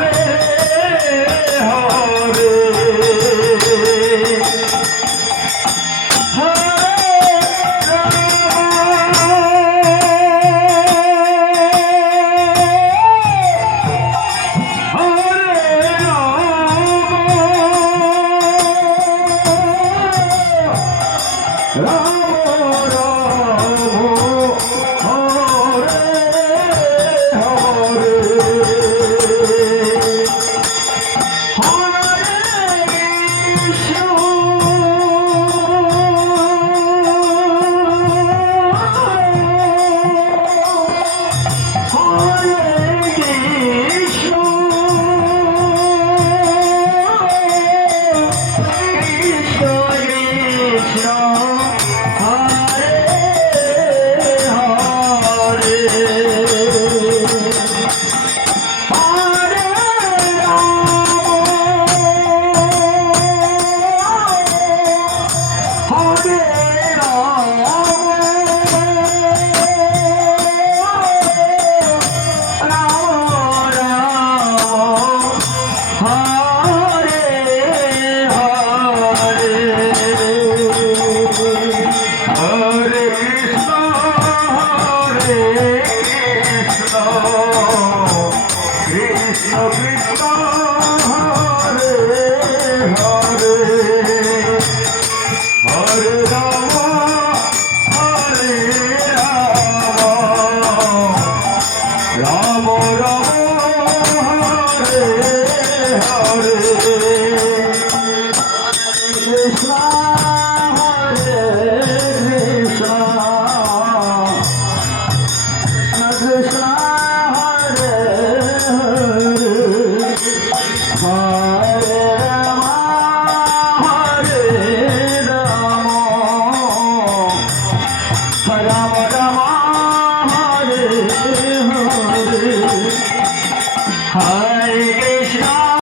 রে Ramo Ramo